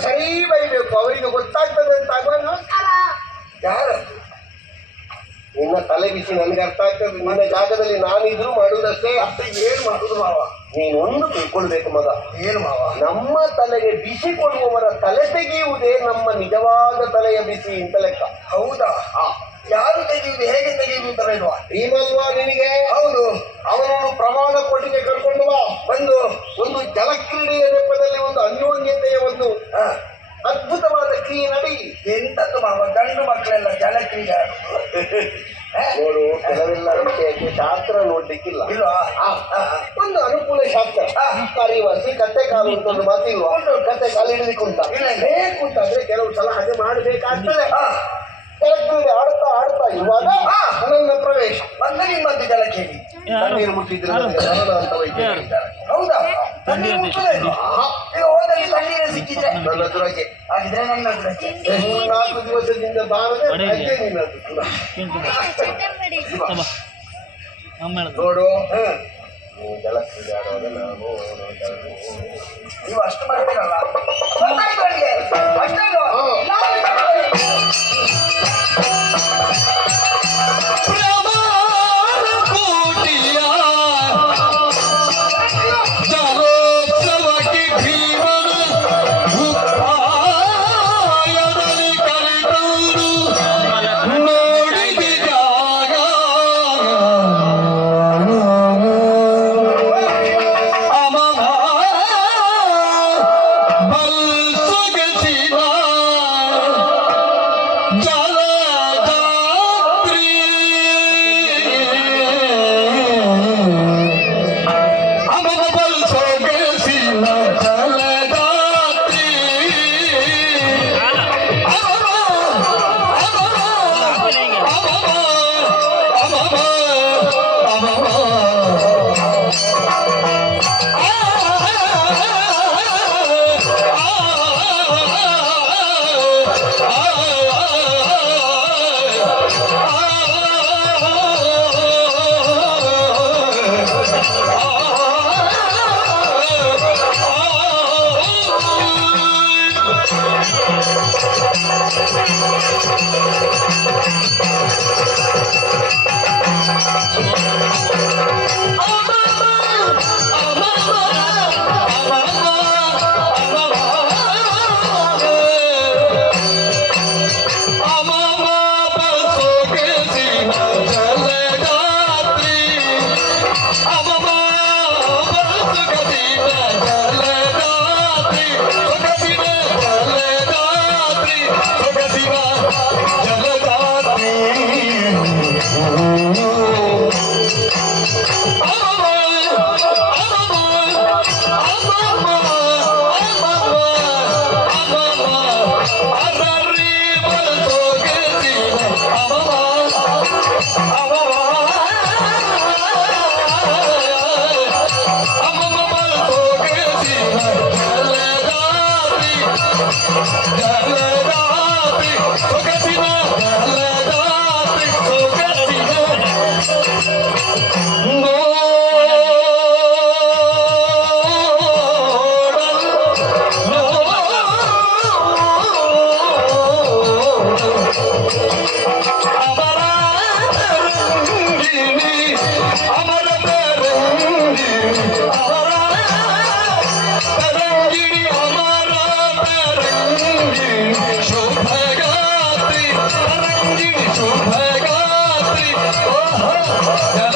ಸರಿ ಬೈಬೇಕು ಅವರಿಗೆ ಗೊತ್ತಾಗ್ತದೆ ಅಂತ ಆಗುವಾಗ ನಮಸ್ಕಾರ ಯಾರು? ನಿನ್ನ ತಲೆ ಬಿಸಿ ನನಗೆ ಅರ್ಥ ಆಗ್ತದೆ. ನಿನ್ನ ಜಾಗದಲ್ಲಿ ನಾನಿದ್ರು ಮಾಡುವುದಷ್ಟೇ. ಮತ್ತೆ ಏನು ಮಾಡುದು ಮಾವ? ನೀನೊಂದು ಒಂದು ತಿಳ್ಕೊಳ್ಬೇಕು ಮಗ. ಏನು ಮಾವ? ನಮ್ಮ ತಲೆಗೆ ಬಿಸಿ ಕೊಡುವವರ ತಲೆ ತೆಗೆಯುವುದೇ ನಮ್ಮ ನಿಜವಾದ ತಲೆಯ ಬಿಸಿ ಅಂತ ಲೆಕ್ಕ ಹೌದಾ? ಆ, ಯಾರು ತೆಗೆಯುವುದು ಹೇಗೆ ತೆಗೆಯುವುದು ಅಂತ ಬೇಡವಾ ಭೀಮಲ್ವಾ ನಿನಗೆ ಹೌದು. ಅವನನ್ನು ಪ್ರಮಾಣ ಕೊಟ್ಟಿಗೆ ಕರ್ಕೊಂಡು ಬಾ. ಒಂದು ಒಂದು ಜಲಕ್ರೀಡೆಯ ರೂಪದಲ್ಲಿ ಒಂದು ಅನ್ಯೋನ್ಯತೆಯ ಒಂದು ಅದ್ಭುತವಾದ ಕ್ರಿಯೆ ನಡಿ. ಎಂತದ್ದು ಮಾವ ಗಂಡು ಮಕ್ಕಳೆಲ್ಲ ಜಲಕ್ರೀಡೆ? ನೋಡು ಕೆಲವೆಲ್ಲ ವಿಷಯಕ್ಕೆ ಶಾಸ್ತ್ರ ನೋಡ್ಲಿಕ್ಕಿಲ್ಲ. ಇಲ್ವಾ? ಒಂದು ಅನುಕೂಲ ಶಾಸ್ತ್ರ. ಕರಿವಾಸಿ ಕತ್ತೆ ಕಾಲು ಅಂತ ಒಂದು ಮಾತಿಲ್ವಾ. ಕತ್ತೆ ಕಾಲು ಹಿಡಿದಿಕ್ಕುಂಟ. ಬೇಕು ಅಂತಂದ್ರೆ ಕೆಲವು ಸಲ ಹಾಗೆ ಮಾಡಬೇಕಾಗ್ತದೆ. ಹ, ಜಲಕ್ರೀಡೆ ಆಡ್ತಾ ಆಡ್ತಾ ಇರುವಾಗ ಆ. ನನ್ನ ಪ್ರವೇಶ. ಮತ್ತೆ ನಿಮ್ಮದ್ದು ಜಲಕೇಳಿ ತಣ್ಣೀರು ಮುಟ್ಟಿದ್ರೆ ಅಂತ. ಹೌದಾ? ಹೋದಲ್ಲಿ ಸಿಕ್ಕಿದ್ರೆ? ನನ್ನ ದುರಗೆ ಹಾಗಿದ್ರೆ ನನ್ನ. ಮೂರು ನಾಲ್ಕು ದಿವಸದಿಂದ ಬಾರದೆ ನಿನ್ನದು. ನೋಡು ಹ್ಮ್. ಜಲಕ್ರೀಡೆ ಆಡುವಾಗ ನಾನು ಅಷ್ಟು ಮಾಡ್ತೀರಲ್ಲ ಗೊತ್ತಾಯ್ತು Oh, Yeah.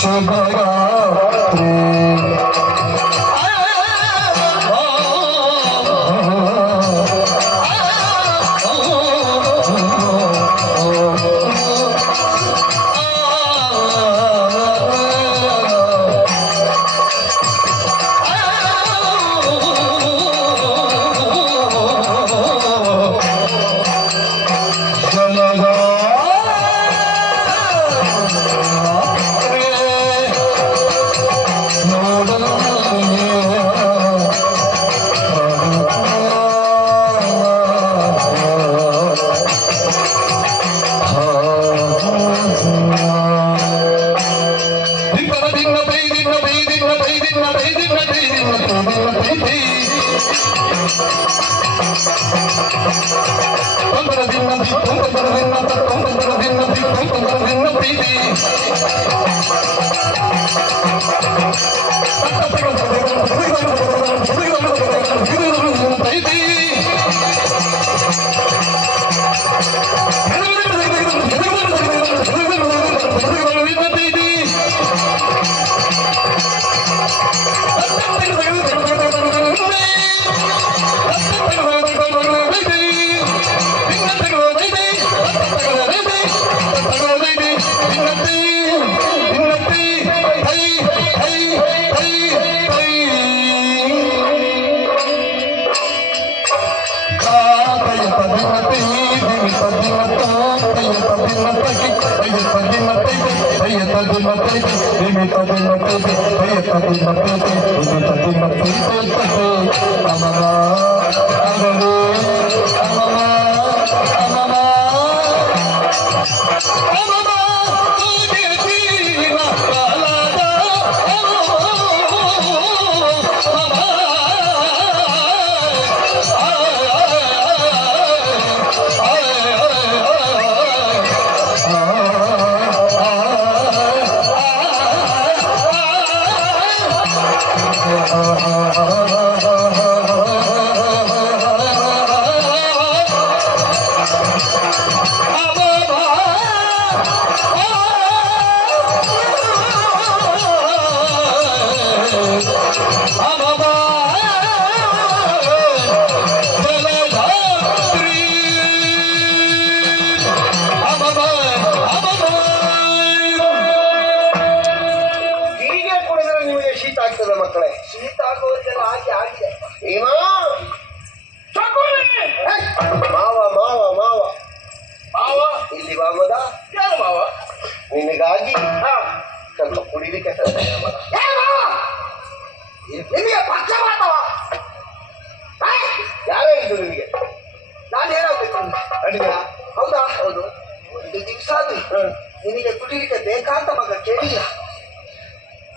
Samba. আমরা ಬೇಕಾಂತ ಮಗ ಕೇಳಿಲ್ಲ.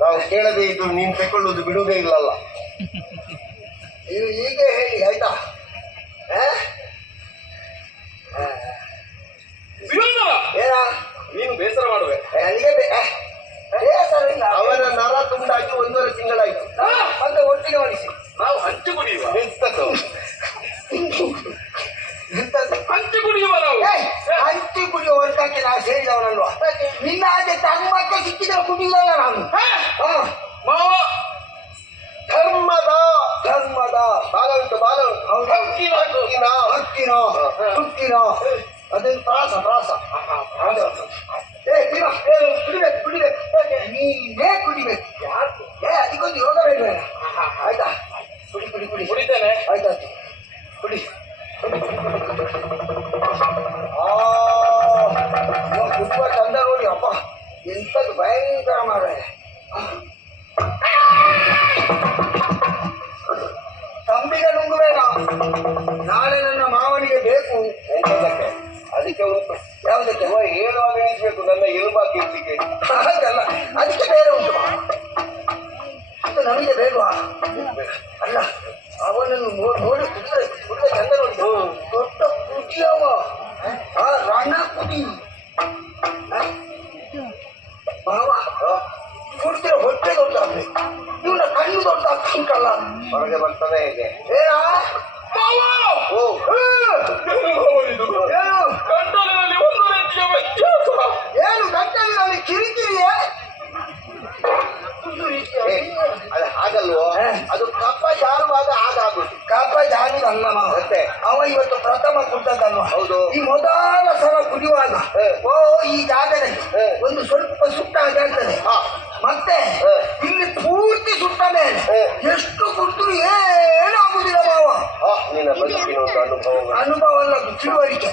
ನಾವು ಕೇಳದೆ ಇದ್ದು ನೀನು ತೆಕೊಳ್ಳೋದು ಬಿಡುವುದೇ ಇಲ್ಲಲ್ಲ. ನೀವು ಹೀಗೆ ಹೇಳಿ ಆಯ್ತಾ. ಏನ? ನೀನು ಬೇಸರ ಮಾಡುವೆ. ನನಗೆ ಬೇಸರ ಇಲ್ಲ. ಅವನ ನರ ತುಂಡಾಗಿ ಒಂದೂವರೆ ತಿಂಗಳಾಯ್ತು. ಅಂತ ಒಟ್ಟಿಗೆ ಮಾಡಿಸಿ ನಾವು ಹಂಚು ಕುಡಿಯುವ. ತುಕ್ಕಿನ ಅದೊಂದು ಪ್ರಾಸ ಪ್ರಾಸ ಹೌದು. ಏ ಭೀಮ, ಏನು ಕುಡಿಬೇಕು ಕುಡಿಬೇಕು ನೀನೇ ಕುಡಿಬೇಕು ಏ ಅದಕ್ಕೊಂದು ಯೋಗ ಬೇಡ ಆಯ್ತಾ ಕುಡಿ ಕುಡಿ ಕುಡಿ ಕುಡಿತೇನೆ ಆಯ್ತಾಯ್ತು ಕುಡಿ ಆ ಇವ ತುಂಬ ಚಂದ ನೋಡಿ ಅಪ್ಪ ಎಂಥದ್ದು ಭಯಂಕರ ಮಾರಾಯ ಈ ಮೊದಲ ಸಲ ಕುಡಿಯುವಾಗ ಓ ಈ ಜಾಗದಲ್ಲಿ ಒಂದು ಸ್ವಲ್ಪ ಸುಟ್ಟ ಆಗ್ತದೆ. ಮತ್ತೆ. ಇಲ್ಲಿ ಪೂರ್ತಿ ಸುಟ್ಟ ಮೇಲೆ ಎಷ್ಟು ಕುಡಿದ್ರು ಏನು ಆಗುದಿಲ್ಲ ಮಾವ. ಅನುಭವ ಅಲ್ಲ ತಿಳುವಳಿಕೆ.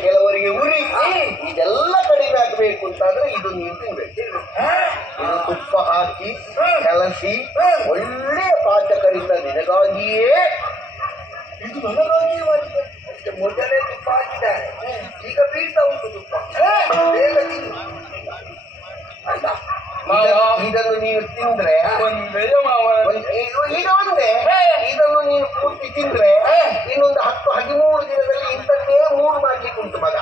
ಕೆಲವರಿಗೆ ಉರಿ ಇದೆಲ್ಲ ಕಡಿಮೆ ಆಗಬೇಕು ಅಂತಂದ್ರೆ ಇದು ನೀನು ತಿನ್ಬೇಕು. ಇದು ತುಪ್ಪ ಹಾಕಿ ಕಲಸಿ ಒಳ್ಳೆಯ ಪಾಚಕರಿಂದ ನಿನಗಾಗಿಯೇ. ಇದು ನನಗಾಗಿಯೇ ಅದಕ್ಕೆ ಮೊದಲೇ ತುಪ್ಪ ಹಾಕಿದ್ದಾರೆ. ಈಗ ಬೀಳ್ತಾ ಉಂಟು ತುಪ್ಪ. ಬೇಗ ತಿನ್ನು. ಮಾವ ಇದನ್ನು ನೀನು ತಿಂದ್ರೆ ಈಗ ಒಂದೇ ಇದನ್ನು ನೀನು ಪೂರ್ತಿ ತಿಂದ್ರೆ ಇನ್ನೊಂದು ಹತ್ತು ಹದಿಮೂರು ದಿನದಲ್ಲಿ ಇಂಥದ್ದೇ ಮೂರು ಮಾಡ್ಲಿಕ್ಕೆ ಉಂಟು ಮಗ.